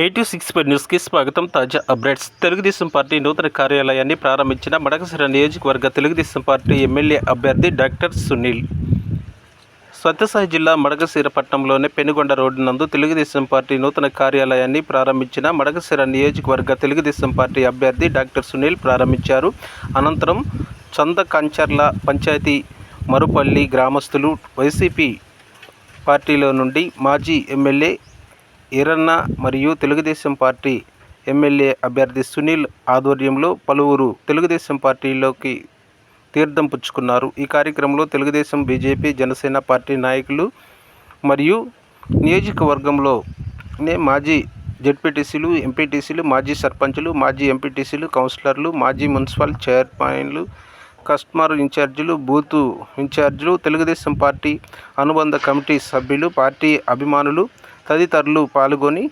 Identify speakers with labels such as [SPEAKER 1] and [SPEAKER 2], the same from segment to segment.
[SPEAKER 1] Eighty six pi న్యూస్కి స్వాగతం. తాజా అప్డేట్స్. తెలుగుదేశం పార్టీ నూతన కార్యాలయాన్ని ప్రారంభించిన మడకసిర నియోజకవర్గ తెలుగుదేశం పార్టీ ఎమ్మెల్యే అభ్యర్థి డాక్టర్ సునీల్. సత్యసాయి జిల్లా మడకసిర పట్టణంలోని పెనుగొండ రోడ్డు నందు తెలుగుదేశం పార్టీ నూతన కార్యాలయాన్ని ప్రారంభించిన మడకసిర నియోజకవర్గ తెలుగుదేశం పార్టీ అభ్యర్థి డాక్టర్ సునీల్ ప్రారంభించారు. అనంతరం చంద కంచర్ల పంచాయతీ మరుపల్లి గ్రామస్తులు వైసీపీ పార్టీలో నుండి మాజీ ఎమ్మెల్యే ఈరన్న మరియు తెలుగుదేశం పార్టీ ఎమ్మెల్యే అభ్యర్థి సునీల్ ఆధ్వర్యంలో పలువురు తెలుగుదేశం పార్టీలోకి తీర్థం పుచ్చుకున్నారు. ఈ కార్యక్రమంలో తెలుగుదేశం బీజేపీ జనసేన పార్టీ నాయకులు మరియు నియోజకవర్గంలోనే మాజీ జెడ్పీటీసీలు ఎంపీటీసీలు మాజీ సర్పంచులు మాజీ ఎంపీటీసీలు కౌన్సిలర్లు మాజీ మున్సిపల్ చైర్మన్లు కస్టమర్ ఇన్ఛార్జీలు బూతు ఇన్ఛార్జీలు తెలుగుదేశం పార్టీ అనుబంధ కమిటీ సభ్యులు పార్టీ అభిమానులు తదితరులు పాల్గొని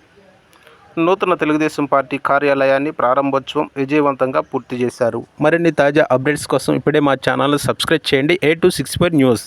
[SPEAKER 1] నూతన తెలుగుదేశం పార్టీ కార్యాలయాన్ని ప్రారంభోత్సవం విజయవంతంగా పూర్తి చేశారు. మరిన్ని తాజా అప్డేట్స్ కోసం ఇప్పుడే మా ఛానల్ సబ్స్క్రైబ్ చేయండి. A two six five news.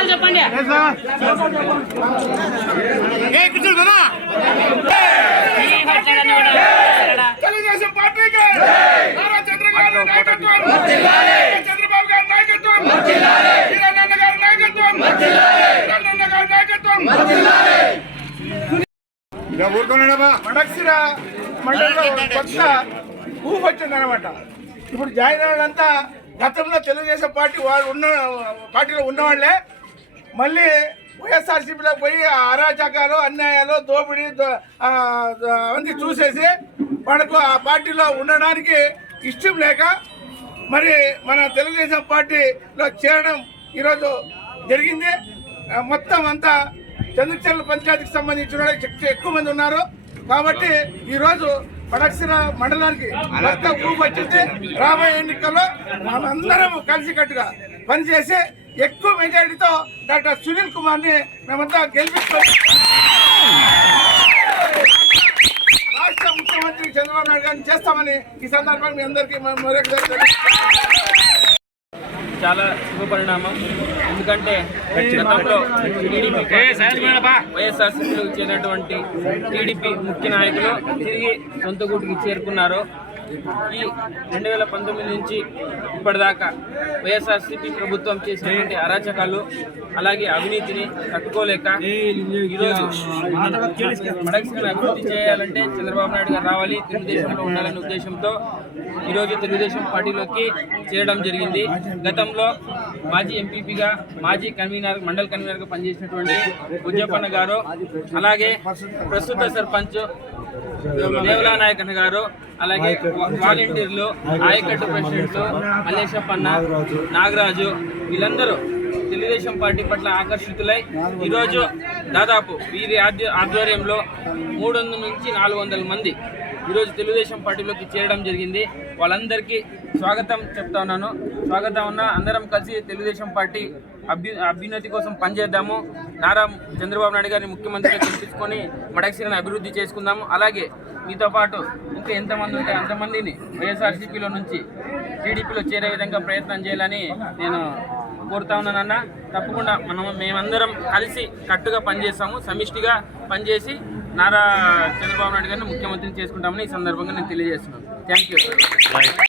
[SPEAKER 2] శ్లోకాలు చెప్పండి?
[SPEAKER 3] తెలుగుదేశం పార్టీకి చంద్రబాబు గారి నాయకత్వం నాయకత్వం మడక్సిర మండలంలో కొత్త ఊపు వచ్చిందనమాట ఇప్పుడు జాయిన్ వాళ్ళంతా గతంలో తెలుగుదేశం పార్టీ వాళ్ళు ఉన్న పార్టీలో ఉన్నవాళ్ళే మళ్ళీ వైఎస్ఆర్సీపీలో పోయి అరాచకాలు అన్యాయాలు దోపిడీ అవన్నీ చూసేసి వాళ్ళకు ఆ పార్టీలో ఉండడానికి ఇష్టం లేక మరి మన తెలుగుదేశం పార్టీలో చేరడం ఈరోజు జరిగింది. మొత్తం అంతా చంద్రచర్ల పంచాయతీకి సంబంధించిన ఎక్కువ మంది ఉన్నారు. కాబట్టి ఈరోజు పడక్సిర మండలానికి మొత్తం గ్రూప్ వచ్చింది. రాబోయే ఎన్నికల్లో మనందరం కలిసికట్టుగా పనిచేసి ఎక్కువ మెజారిటీతో డాక్టర్ సునీల్ కుమార్ని మేమంతా గెలిపించుకొని రాష్ట్ర ముఖ్యమంత్రి చంద్రబాబు నాయుడు గారిని చేస్తామని ఈ సందర్భంగా మీ అందరికీ మరొకసారి.
[SPEAKER 2] చాలా శుభ పరిణామం. ఎందుకంటే గతంలో టీడీపీ వైఎస్ఆర్సీపీలో చేరినటువంటి టీడీపీ ముఖ్య నాయకులు తిరిగి సొంత గూటికి చేరుకున్నారు. ఈ రెండు వేల పంతొమ్మిది నుంచి ఇప్పటిదాకా వైఎస్ఆర్సీపీ ప్రభుత్వం చేసినటువంటి అరాచకాలు అలాగే అవినీతిని తట్టుకోలేక ఈరోజు మడక్సికను అభివృద్ధి చేయాలంటే చంద్రబాబు నాయుడు గారు రావాలి తెలుగుదేశంలో ఉండాలనే ఉద్దేశంతో ఈరోజు తెలుగుదేశం పార్టీలోకి చేరడం జరిగింది. గతంలో మాజీ ఎంపీపీగా మాజీ కన్వీనర్ మండల్ కన్వీనర్గా పనిచేసినటువంటి ఉజ్జపన్న గారు అలాగే ప్రస్తుత సర్పంచ్ దేవలా నాయకన్న గారు అలాగే వాలంటీర్లు ఆయకట్టు ప్రెసిడెంట్లు మల్లేశప్పన్న నాగరాజు వీళ్ళందరూ తెలుగుదేశం పార్టీ పట్ల ఆకర్షితులై ఈరోజు దాదాపు వీరి ఆధ్య- ఆధ్వర్యంలో మూడు వందల నుంచి నాలుగు వందల మంది ఈరోజు తెలుగుదేశం పార్టీలోకి చేరడం జరిగింది. వాళ్ళందరికీ స్వాగతం చెప్తా ఉన్నాను. స్వాగతం ఉన్న అందరం కలిసి తెలుగుదేశం పార్టీ అభ్యు అభ్యున్నతి కోసం పనిచేద్దాము. నారా చంద్రబాబు నాయుడు గారిని ముఖ్యమంత్రిగా తెప్పించుకొని మడక్సిరిని అభివృద్ధి చేసుకుందాము. అలాగే మీతో పాటు ఇంకా ఎంతమంది ఉంటే అంతమందిని వైఎస్ఆర్సీపీలో నుంచి టీడీపీలో చేరే విధంగా ప్రయత్నం చేయాలని నేను కోరుతా ఉన్నానన్న తప్పకుండా మనం మేమందరం కలిసి కట్టుగా పనిచేస్తాము సమిష్టిగా పనిచేసి నారా చంద్రబాబు నాయుడు గారిని ముఖ్యమంత్రిని చేసుకుంటామని ఈ సందర్భంగా నేను తెలియజేస్తున్నాను. Thank you